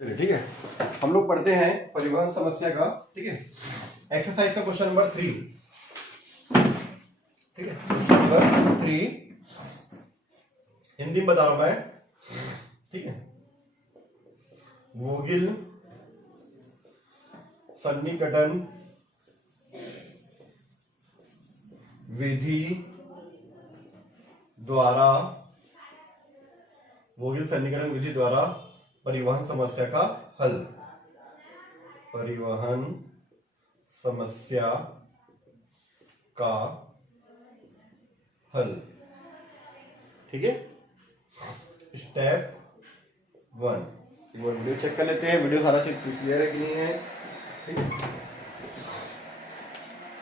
चलिए ठीक है, हम लोग पढ़ते हैं परिवहन समस्या का। ठीक है, एक्सरसाइज का क्वेश्चन नंबर 3। ठीक है, क्वेश्चन नंबर 3 हिंदी में बता रहा हूं मैं। ठीक है, वोगिल सन्निकटन विधि द्वारा परिवहन समस्या का हल। परिवहन समस्या का हल। ठीक है, स्टेप 1। वो वीडियो चेक कर लेते हैं, वीडियो सारा चीज क्लियर है कि नहीं है। ठीक है,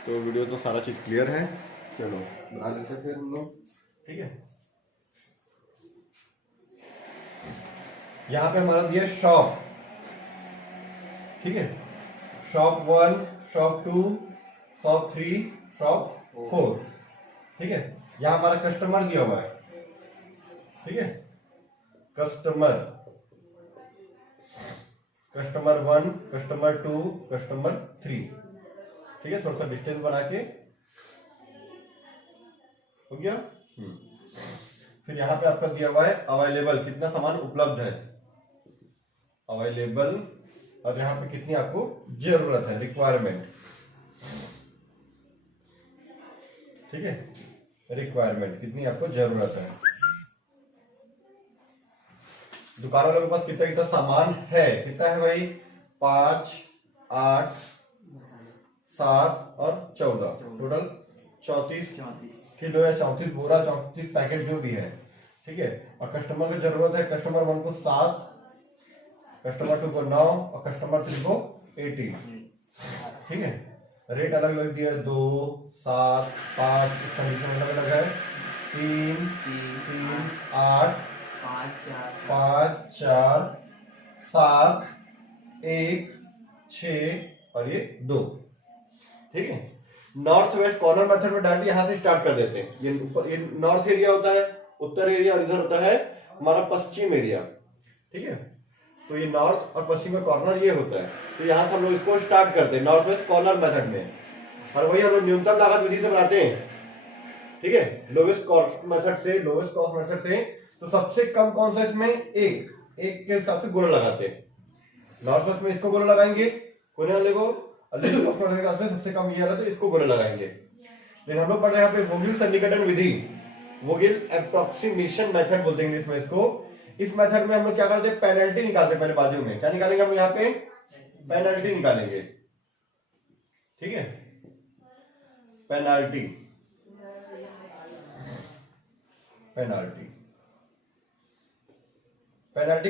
तो वीडियो तो सारा चीज क्लियर है। चलो बना लेते हैं फिर हम लोग। ठीक है, यहां पे हमारा दिया शॉप। ठीक है, शॉप 1, शॉप 2, शॉप 3, शॉप 4। ठीक है, यहां हमारा कस्टमर दिया हुआ है। ठीक है, कस्टमर 1, कस्टमर 2, कस्टमर 3। ठीक है, थोड़ा सा डिस्टेंस बना के हो गया। फिर यहां पे आपका दिया हुआ है अवेलेबल, कितना सामान उपलब्ध है अवेलेबल, और यहां पे कितनी आपको जरूरत है रिक्वायरमेंट। ठीक है, रिक्वायरमेंट कितनी आपको जरूरत है। दुकान वालों के पास कितना कितना सामान है, कितना है भाई 5, 8, 7 और 14, टोटल 34 किलो या 34 बोरा, 34 पैकेट जो भी है। ठीक है, और कस्टमर को जरूरत है कस्टमर 1 को 7, कस्टमर 2 को 9 और कस्टमर 3 को 18। ठीक है, रेट अलग अलग दिया है, 2, 7, 5 कंडीशन अलग अलग है। 3, 8, 5, 4, 7, 1, 6 और ये 2। ठीक है, नॉर्थ वेस्ट कॉर्नर मेथड में डायरेक्ट यहां से स्टार्ट कर देते हैं। ये ऊपर ये नॉर्थ एरिया होता है, उत्तर एरिया, और इधर होता है हमारा पश्चिम एरिया। ठीक है, तो ये नॉर्थ और पश्चिम का कॉर्नर ये होता है, तो यहां से हम लोग इसको स्टार्ट करते हैं नॉर्थ वेस्ट कॉर्नर मेथड में, और वही हम लोग न्यूनतम लागत विधि से बनाते हैं। ठीक है, लोवेस्ट कॉस्ट मेथड से तो सबसे कम कौन सा इसमें, एक के हिसाब से गुणा लगाते हैं। नॉर्थ वेस्ट में इसको गुणा लगाएंगे कोने वाले को, सबसे कम ये वाला तो इसको गुणा लगाएंगे। लेकिन हम लोग पढ़ रहे हैं यहाँ पे वोगिल सन्निकटन विधि, वोगिल एप्रोक्सीमेशन मेथड बोलते हैं इसमें इसको। इस मेथड में हम लोग क्या करते हैं, पेनल्टी निकालते हैं। पहले बाजू में क्या निकालेंगे हम, यहाँ पे पेनल्टी निकालेंगे। ठीक है, पेनल्टी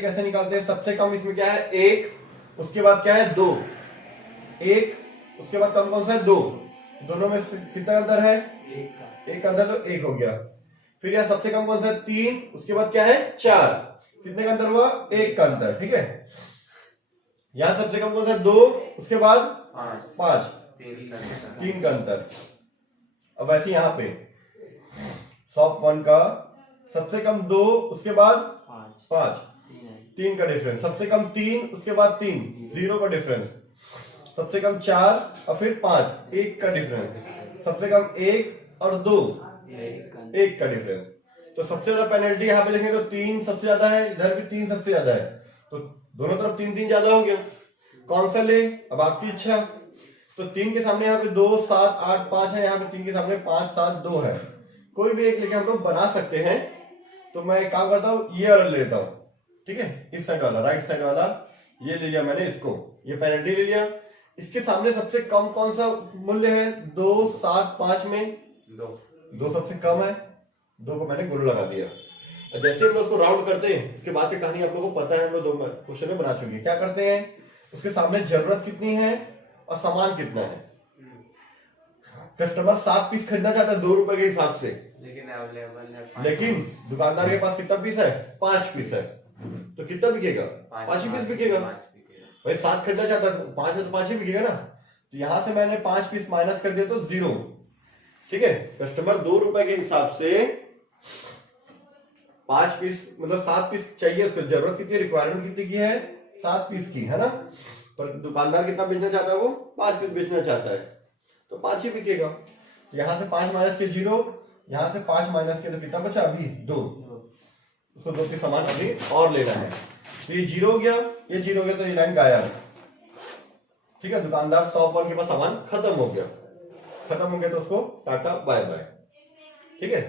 कैसे निकालते हैं, सबसे कम इसमें क्या है 1, उसके बाद क्या है 2, 1 उसके बाद कम कौन सा है 2, दोनों में कितना अंतर है, एक अंतर, तो 1 हो गया। फिर यहाँ सबसे कम कौन सा है 3, उसके बाद क्या है 4, कितने का अंतर हुआ, 1 का अंतर। ठीक है, यहाँ सबसे कम कौन सा है 2, उसके बाद 5, 3 का अंतर। अब वैसे यहाँ पे शॉप 1 का सबसे कम 2, उसके बाद 5, 3 का डिफरेंस, सबसे कम 3, उसके बाद 3, 0 का डिफरेंस, सबसे कम 4 और फिर 5, 1 का डिफरेंस, सबसे कम 1 और 2, 1 का डिफरेंस। तो सबसे ज्यादा पेनल्टी यहाँ पे देखेंगे तो 3 सबसे ज्यादा है, इधर भी 3 सबसे ज्यादा है, तो दोनों तरफ 3 ज्यादा हो गया। कौन सा ले, अब आपकी इच्छा। तो 3 के सामने यहाँ पे 2, 7, 8, 5 है, यहाँ पे 3 के सामने 5, 7, 2 है। कोई भी एक लेके हम लोग बना सकते हैं। तो मैं एक काम करता हूँ, ये वाला ले लेता हूँ। ठीक है, इस साइड वाला, राइट साइड वाला ये ले लिया मैंने, इसको ये पेनल्टी ले लिया। इसके सामने सबसे कम कौन सा मूल्य है, 2, 7, 5 में 2 सबसे कम है, 2 को मैंने गुण लगा दिया। जैसे हम लोग उसको राउंड करते हैं, उसके बाद की कहानी आप लोगों को पता है, हम लोग 2 क्वेश्चन में बना चुके हैं। क्या करते हैं, उसके सामने जरूरत कितनी है और सामान कितना है। कस्टमर 7 पीस खरीदना चाहता है 2 रुपए के हिसाब से, लेकिन दुकानदार के पास कितना पीस है, 5 पीस है, तो कितना बिकेगा, 5 ही पीस बिकेगा। भाई 7 खरीदना चाहता है, 5 है तो 5 ही बिकेगा ना। तो यहां से मैंने 5 पीस माइनस कर दिया तो 0। ठीक है, कस्टमर 2 रुपए के हिसाब से 5 पीस मतलब 7 पीस चाहिए, उसको जरूरत कितनी, रिक्वायरमेंट कितनी की है 7 पीस की, है ना। पर दुकानदार कितना बेचना चाहता है, वो 5 पीस बेचना चाहता है, तो 5 ही बिकेगा। यहाँ से 5 माइनस के 0, यहाँ से 5 माइनस के तो कितना बचा अभी 2, उसको 2 पीस सामान अभी और लेना है। तो ये 0 हो गया, ये 0 हो गया, तो ये लाइन गायब। ठीक है, दुकानदार शॉप 1 के पास सामान खत्म हो गया, तो उसको टाटा बाय बाय। ठीक है,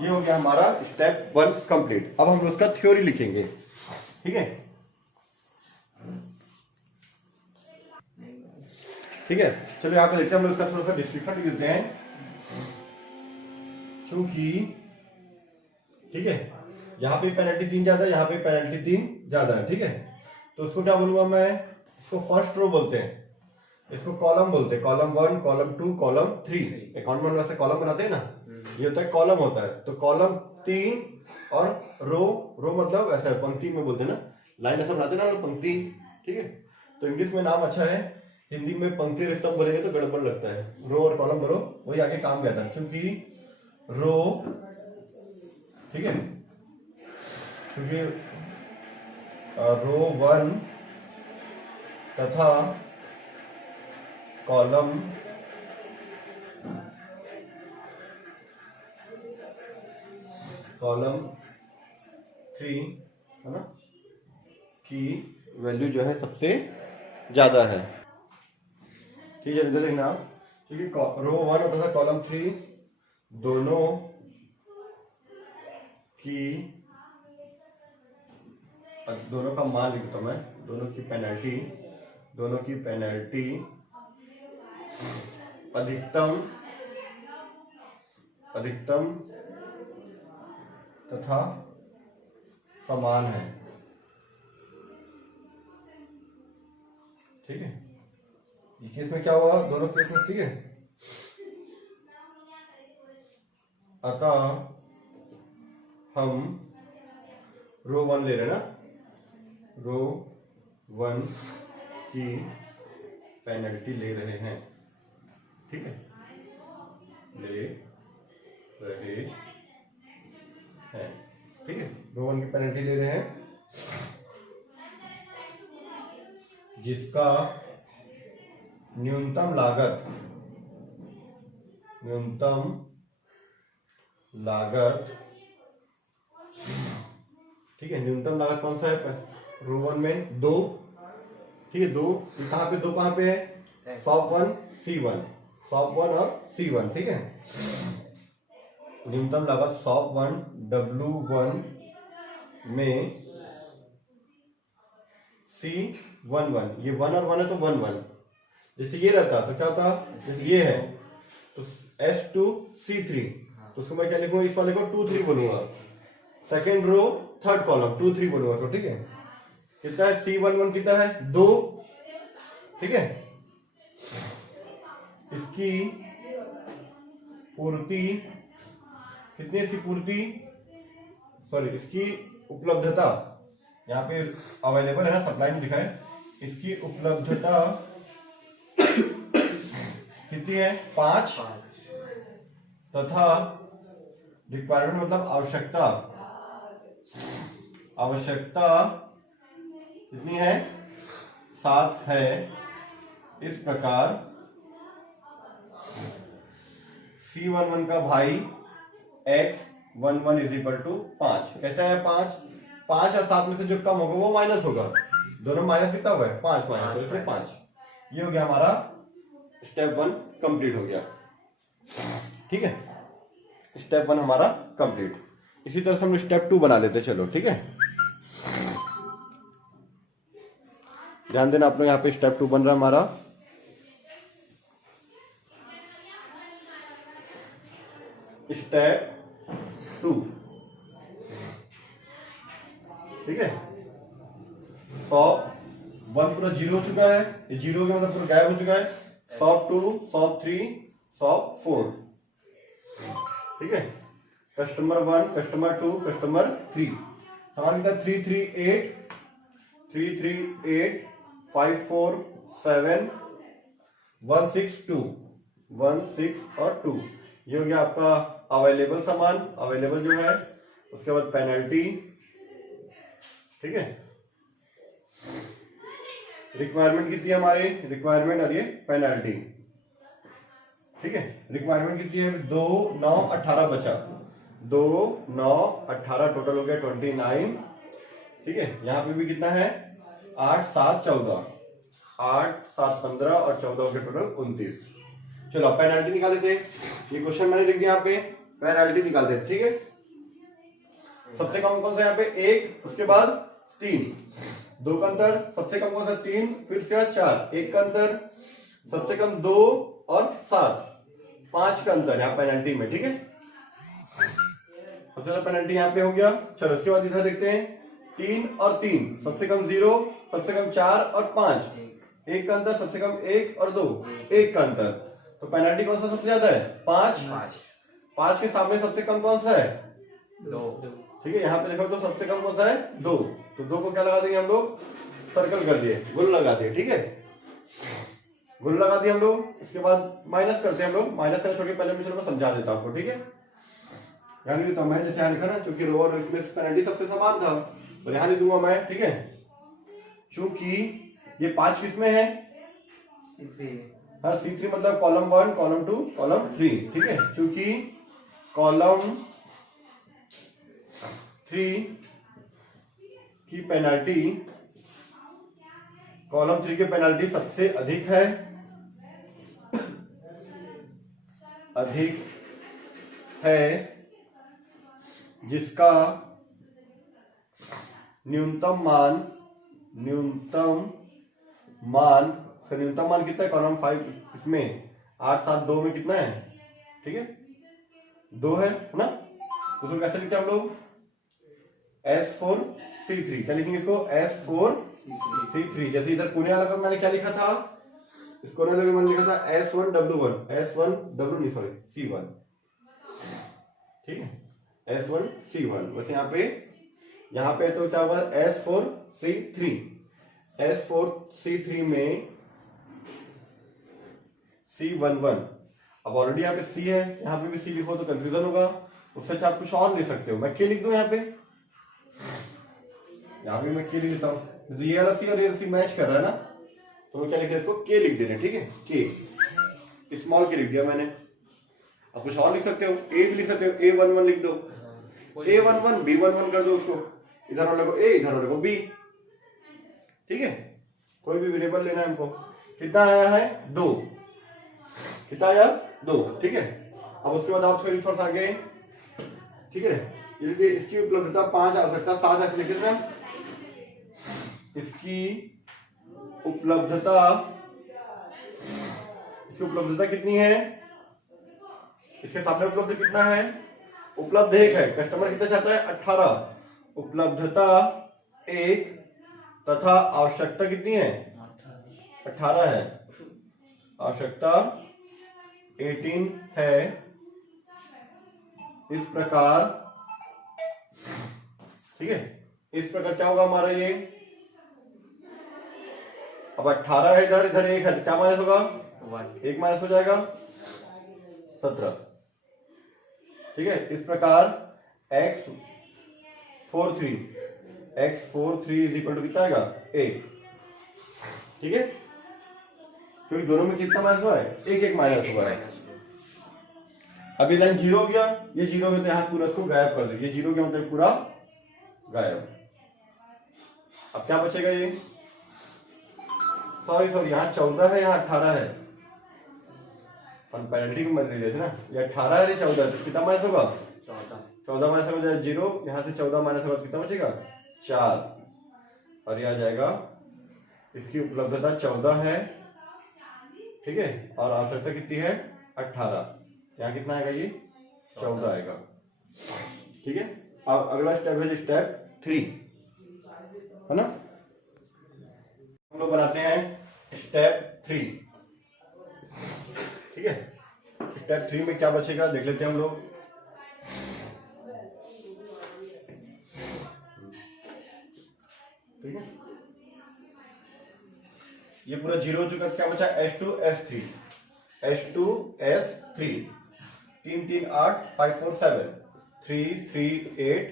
ये हो गया हमारा स्टेप 1 कंप्लीट। अब हम उसका थ्योरी लिखेंगे। ठीक है, चलो यहाँ पे देखते हैं, हम उसका थोड़ा सा डिस्क्रिप्शन लिख देते हैं। चूंकि ठीक है, यहाँ पे पेनल्टी 3 ज्यादा है, यहाँ पे पेनल्टी 3 ज्यादा है। ठीक है, तो उसको क्या बोलूंगा मैं, इसको फर्स्ट रो बोलते हैं, इसको कॉलम बोलते हैं, कॉलम 1, कॉलम 2, कॉलम 3। अकाउंट में वैसे कॉलम बनाते हैं ना, ये होता है कॉलम होता है। तो कॉलम 3 और रो मतलब ऐसा है, पंक्ति में बोलते हैं ना, लाइन ऐसा बनाते हैं ना पंक्ति। ठीक है, तो इंग्लिश में नाम अच्छा है, हिंदी में पंक्ति और स्तंभ बोलेंगे तो गड़बड़ लगता है। रो और कॉलम बोलो, वही आगे काम करता है। क्योंकि रो, ठीक है, क्योंकि रो 1 तथा कॉलम कॉलम 3 है ना की वैल्यू जो है सबसे ज्यादा है। ठीक है, देखना, क्योंकि रो 1 होता था कॉलम 3 दोनों का मान लिखता मैं, दोनों की पेनल्टी अधिकतम तथा समान है। ठीक है, इस केस में क्या हुआ, दोनों केस में। ठीक है, अतः हम रो 1 ले रहे हैं ना, रो 1 की पेनल्टी ले रहे हैं। ठीक है, ले रहे हैं। ठीक है, रो 1 की पेनल्टी ले रहे हैं, जिसका न्यूनतम लागत ठीक है, न्यूनतम लागत कौन सा है, रो 1 में 2। ठीक है, 2 कहां पे, 2 कहां पे है, शॉप 1 C1, शॉप 1 और C1। ठीक है, न्यूनतम लागत शॉप 1 W1 में C11, ये 1 और 1 है तो 1 1। जैसे ये रहता तो क्या होता, जैसे ये है तो S2 C3, तो उसको मैं क्या लिखूंगा, इस वाले को 2 3 बोलूंगा, सेकेंड रो थर्ड कॉलम 2 3 बोलूंगा। तो ठीक है, कितना है C11 कितना है 2। ठीक है, इसकी पूर्ति कितनी, इसकी पूर्ति सॉरी इसकी उपलब्धता, यहाँ पे अवेलेबल है ना, सप्लाई में लिखा है, इसकी उपलब्धता कितनी है 5, तथा रिक्वायरमेंट मतलब आवश्यकता कितनी है 7 है। इस प्रकार C11 का भाई X11 इज इक्वल टू 5। कैसा है 5 और 7 में से जो कम होगा वो माइनस होगा, दोनों माइनस कितना हुआ है 5 माइनस 5। ये हो गया हमारा स्टेप 1 कंप्लीट हो गया। ठीक है, स्टेप 1 हमारा कंप्लीट। इसी तरह से हम स्टेप 2 बना लेते, चलो ठीक है। ध्यान देना आप लोग, यहाँ पे स्टेप 2 बन रहा है हमारा। स्टेप 2, ठीक है, शॉप 1 पूरा 0 हो चुका है, ये 0 का मतलब पूरा गायब हो चुका है। शॉप 2, शॉप 3, शॉप 4, ठीक है। कस्टमर 1, कस्टमर 2, कस्टमर 3, समान कितना 3 3 8, 3 3 8, 5 4 7, 1 6 2, 1 6 और 2। ये हो गया आपका अवेलेबल सामान, अवेलेबल जो है। उसके बाद पेनल्टी, ठीक है, रिक्वायरमेंट कितनी है हमारी, रिक्वायरमेंट और ये पेनल्टी, ठीक है। रिक्वायरमेंट कितनी है, 2 9 18 बचा, 2 9 18 टोटल हो गया 29, ठीक है। यहाँ पे भी कितना है 8 7 14, 8 7 15 और 14 हो गया टोटल 29। चलो पेनल्टी निकाल देते, ये क्वेश्चन मैंने लिख दिया यहाँ पे, पेनल्टी निकाल देते, ठीक है। सबसे कम कौन सा यहाँ पे 1, उसके बाद 3, 2 का अंतर, सबसे कम कौन सा 3, फिर उसके बाद 4, 1 का अंतर, सबसे कम 2 और 7, 5 का अंतर यहाँ पेनल्टी में, ठीक है। सबसे ज्यादा पेनल्टी यहाँ पे हो गया। चलो इसके बाद इधर देखते हैं 3 और 3, सबसे कम 0, सबसे कम 4 और 5, 1 का अंतर, सबसे कम 1 और 2, 1 का अंतर। तो पेनल्टी कौन सा सबसे ज्यादा है 5, 5 के सामने सबसे कम कौन सा है 2, ठीक है। यहाँ पे देखो तो सबसे कम कौन सा है 2, तो 2 को क्या लगा देंगे हम लोग, सर्कल कर दिए, गुल लगा दिए, ठीक है, गुल लगा दिए हम लोग। इसके बाद माइनस करते हैं हम लोग, माइनस करने छोड़ के पहले मैं चलो समझा देता हूँ आपको, ठीक है। यहाँ नहीं देता मैं, जैसे यहाँ लिखा ना, चूंकि रो और इसमें पेनल्टी सबसे समान था तो यहाँ नहीं दूंगा मैं, ठीक है। चूंकि ये 5 किसमें है, हाँ C3 मतलब कॉलम 1 कॉलम 2 कॉलम 3, ठीक है। क्योंकि कॉलम 3 की पेनल्टी, कॉलम 3 की पेनल्टी सबसे अधिक है, अधिक है, जिसका न्यूनतम मान, न्यूनतम मान कितना है कॉलम 5 इसमें 8 7 2 में कितना है, ठीक है 2 है ना। उसको कैसे लिखते हैं हम लोग, S4C3, क्या लिखेंगे इसको, S4C3। जैसे इधर कोने वाला का मैंने क्या लिखा था, इस कोने वाले मैंने लिखा था S1W1, S1W नहीं सॉरी C1, ठीक है S1C1। वैसे यहाँ पे तो क्या होगा S4C3, S4C3 में C11। अब ऑलरेडी यहाँ पे C है, यहाँ पे भी C लिखो तो कंफ्यूजन होगा, उससे अच्छा आप कुछ और लिख सकते हो। मैं K लिख दूं यहाँ पे मैं K लिख देता हूँ, तो ये वाला C और ये C मैच कर रहा है ना, तो मैं क्या लिख रहा है इसको K लिख दे रहे हैं, ठीक है K, स्मॉल K लिख दिया मैंने। अब कुछ और लिख सकते हो, A भी लिख सकते हो, A11 लिख दो, A11 B11 कर दो उसको, इधर वाले को A इधर वाले को B, ठीक है। कोई भी वेरिएबल लेना है हमको। कितना आया है 2, कितना आया 2, ठीक है। अब उसके बाद आप थोड़ा सा आगे, ठीक है, ये इसकी उपलब्धता 5 आवश्यकता 7 ऐसे लिख देना, इसकी उपलब्धता कितनी है, इसके सामने उपलब्ध कितना है, उपलब्ध 1 है, कस्टमर कितना चाहता है 18, उपलब्धता 1 तथा आवश्यकता कितनी है 18 है, आवश्यकता 18 है। इस प्रकार, ठीक है, इस प्रकार क्या होगा हमारा ये, अब 18 है इधर 1 है, तो क्या माइनस होगा 1 माइनस हो जाएगा 17, ठीक है। इस प्रकार x43 इज इक्वल टू कितना आएगा 1, ठीक है, क्योंकि दोनों में कितना माइनस हुआ है 1 माइनस हुआ है। अब ये लाइन 0 हो गया, ये 0 हो गया तो यहाँ पूरा इसको गायब कर दो, ये 0 क्या मतलब पूरा गायब। अब क्या बचेगा, ये सॉरी यहाँ 14 है, यहाँ 18 है, पेनल्टी की मत लीजिए ना, ये 18 है, ये 14 है, तो कितना माइनस होगा 14 माइनस हो जाए 0, यहाँ से 14 माइनस होगा तो कितना बचेगा 4, और ये आ जाएगा, इसकी उपलब्धता 14 है, ठीक है, और आवश्यकता कितनी है 18, यहाँ कितना आएगा ये 14 आएगा, ठीक है। अब अगला स्टेप है स्टेप 3, है ना, हम लोग बनाते हैं स्टेप 3, ठीक है। स्टेप 3 में क्या बचेगा देख लेते हैं हम लोग, ठीक है, ये पूरा 0 हो चुका, क्या बचा S2 S3, 3 3 8 5 4 7, 3 3 8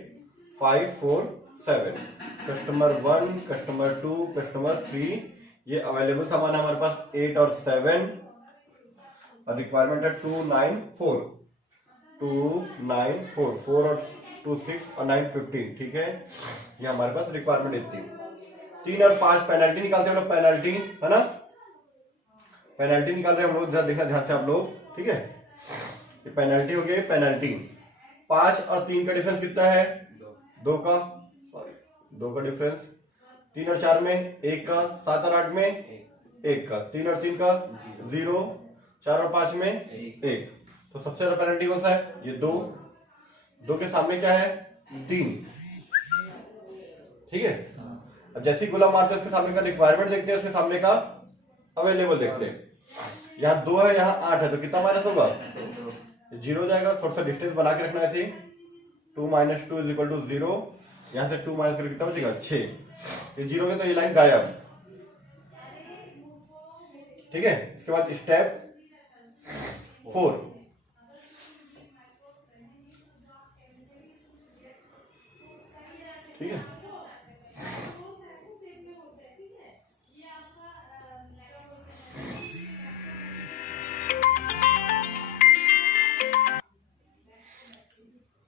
5 4 7, customer 1 customer 2 customer 3, ये अवेलेबल सामान है हमारे पास 8 और 7, और रिक्वायरमेंट है 294, 4 और 2 6 और 9 15। ठीक है, ये हमारे पास रिक्वायरमेंट इतनी। 3 और 5 पेनल्टी निकालते हैं हम लोग, पेनल्टी है ना, पेनल्टी निकाल रहे हैं हम लोग, देखना ध्यान से आप लोग। ठीक है, ये पेनल्टी हो गई, पेनल्टी। 5 और 3 का डिफरेंस कितना है? 2 का, सॉरी 2 का डिफरेंस। 3 और 4 में 1 का, 7 और 8 में 1 का, 3 और 3 का 0, 4 और 5 में 1। तो सबसे ज्यादा पेनल्टी कौन सा है? ये 2 के सामने क्या है? 3। ठीक है, अब जैसे ही गोला मारते हैं उसके सामने का रिक्वायरमेंट देखते हैं, उसके सामने का अवेलेबल देखते हैं। यहाँ 2 है, यहाँ 8 है, तो कितना माइनस होगा? 0 हो जाएगा। थोड़ा सा डिस्टेंस बना के रखना ऐसे, 2 - 2 = 0। यहाँ से 2 माइनस करके कितना बचेगा? 6। ये 0 है तो ये लाइन गायब। ठीक है, इसके बाद स्टेप 4। ठीक है,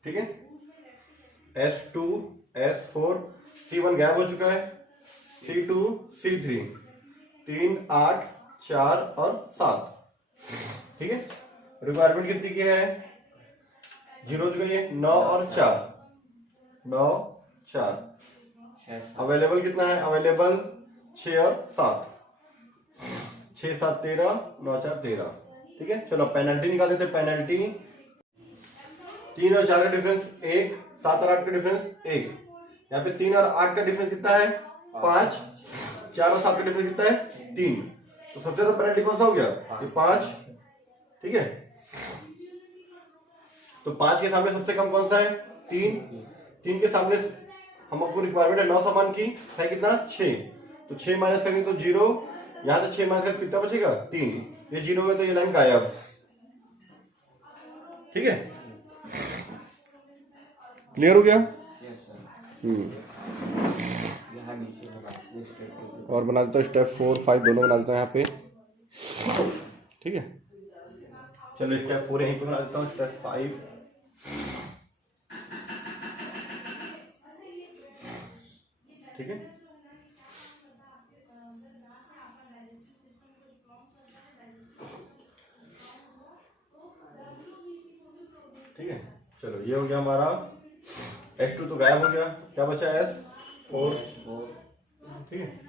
ठीक है, S2 S4 C1 गायब हो चुका है, C2 C3 3 8 4 और 7। ठीक है, रिक्वायरमेंट कितनी की है? 0 हो चुका है, 9 और 4, 9 4। अवेलेबल कितना है? अवेलेबल 6 और 7, 6 7 13, 9 4 13। ठीक है, चलो पेनल्टी निकाल देते हैं। पेनल्टी 3 और 4 का डिफरेंस 1, 7 और 8 का डिफरेंस 1। यहाँ पे 3 और 8 का डिफरेंस कितना है? 5। 4 और 7 का डिफरेंस कितना है? 3। तो सबसे ज्यादा पेनल्टी कौन सा हो गया? ये 5। ठीक है, तो 5 के सामने सबसे कम कौन सा है? 3। 3 के सामने हमको रिक्वायरमेंट है 9 सामान की, है कितना? 6। तो 6 माइनस करेंगे तो 0, यहां से 6 माइनस करके कितना बचेगा? 3। ये 0 हो गया तो ये लाइन गायब। ठीक है, क्लियर हो गया? और बना देता हूँ स्टेप 4 5 दोनों बना देता हूँ यहाँ पे। ठीक है, चलो स्टेप 4 यहीं पे बना देता हूँ, स्टेप 5। ठीक है, ठीक है, चलो ये हो गया हमारा S2 तो गायब हो गया, क्या बचा? S4। ठीक है,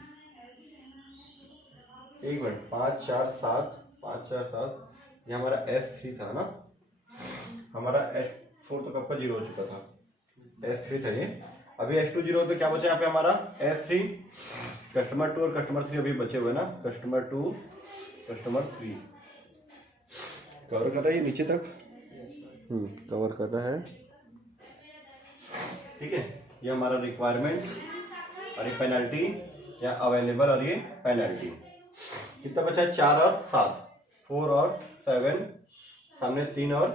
1 मिनट, 5 4 7, 5 4 7, ये हमारा S3 था ना, हमारा S4 तो कब का 0 हो चुका था, S3 था ये। अभी S2 0 तो क्या बचा यहाँ पे हमारा? S3। कस्टमर 2 और कस्टमर 3 अभी बचे हुए ना, कस्टमर 2 कस्टमर 3। कवर कर रहा है ये नीचे तक, कवर कर रहा है। ठीक है, ये हमारा रिक्वायरमेंट और ये पेनल्टी, या अवेलेबल और ये पेनल्टी। कितना बचा है? 4 और 7, 4 और 7, सामने 3 और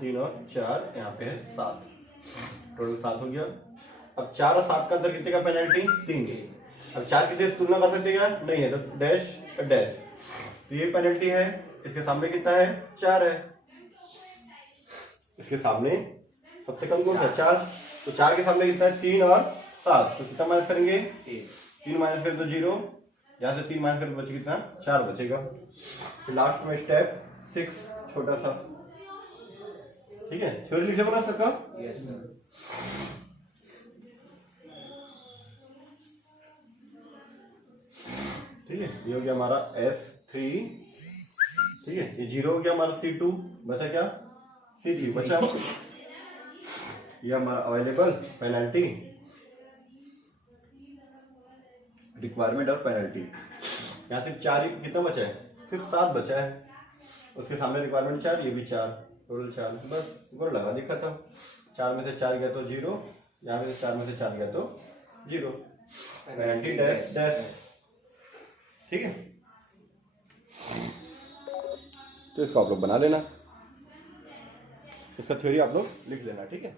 4, यहाँ पे है 7, टोटल 7 हो गया। अब 4 और 7 का अंदर कितने का पेनल्टी? 3। अब 4 किसी से तुलना कर सकते हैं? नहीं है, तो डैश डैश, तो ये पेनल्टी है। इसके सामने कितना है? 4 है। इसके सामने सबसे कम कौन सा? 4। तो 4 के सामने कितना है? 3 और 7, तो कितना माइनस करेंगे? 3 माइनस करें तो 0, यहाँ से 3 माइनस करें तो बचे कितना? 4 बचेगा। फिर लास्ट में स्टेप 6 छोटा सा। ठीक है, थ्योरी लिख बना सका? Yes sir. ठीक है, ये हो गया हमारा S3। ठीक है, ये 0 हो गया हमारा C2, बचा क्या? C3 बचा। ये हमारा अवेलेबल, पेनल्टी, रिक्वायरमेंट और पेनल्टी। यहाँ सिर्फ 4 ही, कितना बचा है? सिर्फ 7 बचा है। उसके सामने रिक्वायरमेंट 4, ये भी 4, टोटल 4। बस गोल लगा दी, खत्म। 4 में से 4 गया तो 0, यहाँ पे 4 में से 4 गया तो 0, पेनल्टी डैश डैश। ठीक है, तो इसको आप लोग बना लेना, इसका थ्योरी आप लोग लिख लेना। ठीक है।